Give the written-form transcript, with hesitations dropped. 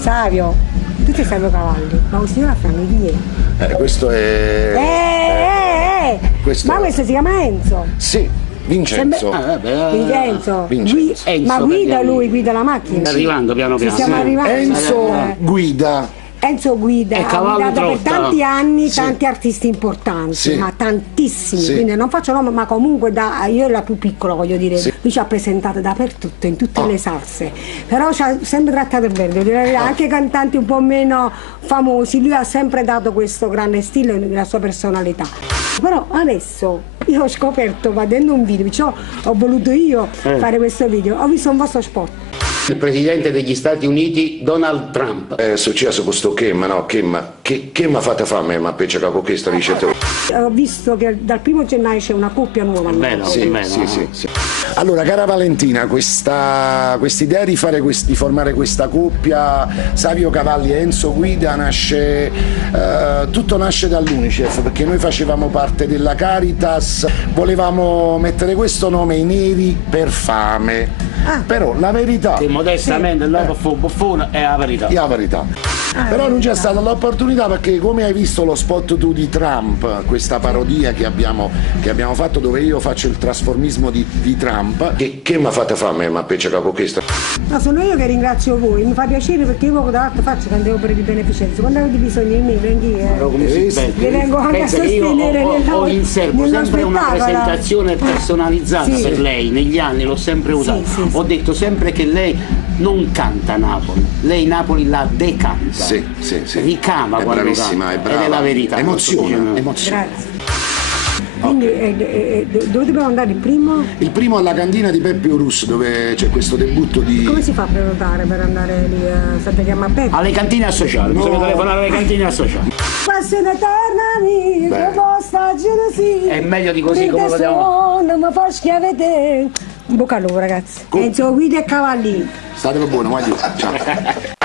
Savio, tu sei Savio Cavalli, ma un signore a fianco chi è? Questo è... Ma questo si chiama Enzo? Sì, Vincenzo. Vincenzo. Vincenzo. Ma guida lui, guida la macchina? Sta arrivando piano piano. Stiamo arrivando. Enzo guida. Enzo guida, E ha Cavallo guidato per trotta. tanti anni tanti artisti importanti, Sì. ma tantissimi, Sì. quindi non faccio nome, ma comunque io ero la più piccola, voglio dire, Sì. lui ci ha presentato dappertutto, in tutte le salse, però ci ha sempre trattato bene, devo dire la verità, anche cantanti un po' meno famosi, lui ha sempre dato questo grande stile e la sua personalità. Però adesso io ho scoperto, vedendo un video, ho voluto io fare questo video, ho visto un vostro spot. Il presidente degli Stati Uniti Donald Trump. È successo questo che mi fate fame, ma pecca con questa ricetta. Ho visto che dal 1° gennaio c'è una coppia nuova. Bello, bello. Sì. Allora, cara Valentina, quest'idea di formare questa coppia Savio Cavalli e Enzo Guida tutto nasce dall'Unicef, perché noi facevamo parte della Caritas, volevamo mettere questo nome, i neri per fame. Però la verità Che modestamente il nome buffone è la verità. è la verità. Però non c'è stata l'opportunità, perché come hai visto lo spot tu di Trump, questa parodia che abbiamo fatto, dove io faccio il trasformismo di Trump, che mi fate fame, ma pecca con questa. No, sono io che ringrazio voi, mi fa piacere perché io poco d'altro faccio tante opere di beneficenza, quando avete bisogno di me vi vengo anche a Pensa che io sostenere ho in serbo nello sempre una spettacolo. presentazione personalizzata Sì. per lei, negli anni l'ho sempre usata. Sì. Ho detto sempre che lei non canta Napoli, lei Napoli la decanta. Sì. Ricama È quando bravissima, canta. è brava. Ed è la verità. Emoziona. Grazie. Quindi dove dobbiamo andare il primo? Il primo alla cantina di Peppe Russo, dove c'è questo debutto di... Come si fa a prenotare per andare lì a Santa Chiama Peppe? Alle cantine associate, bisogna telefonare alle cantine associate. Passione eterna mia, proposta gelosia. È meglio di così come vediamo. Non mi fa schiavete. In bocca al lupo ragazzi. Enzo Guida e Cavalli. State buono, guardi. Ciao.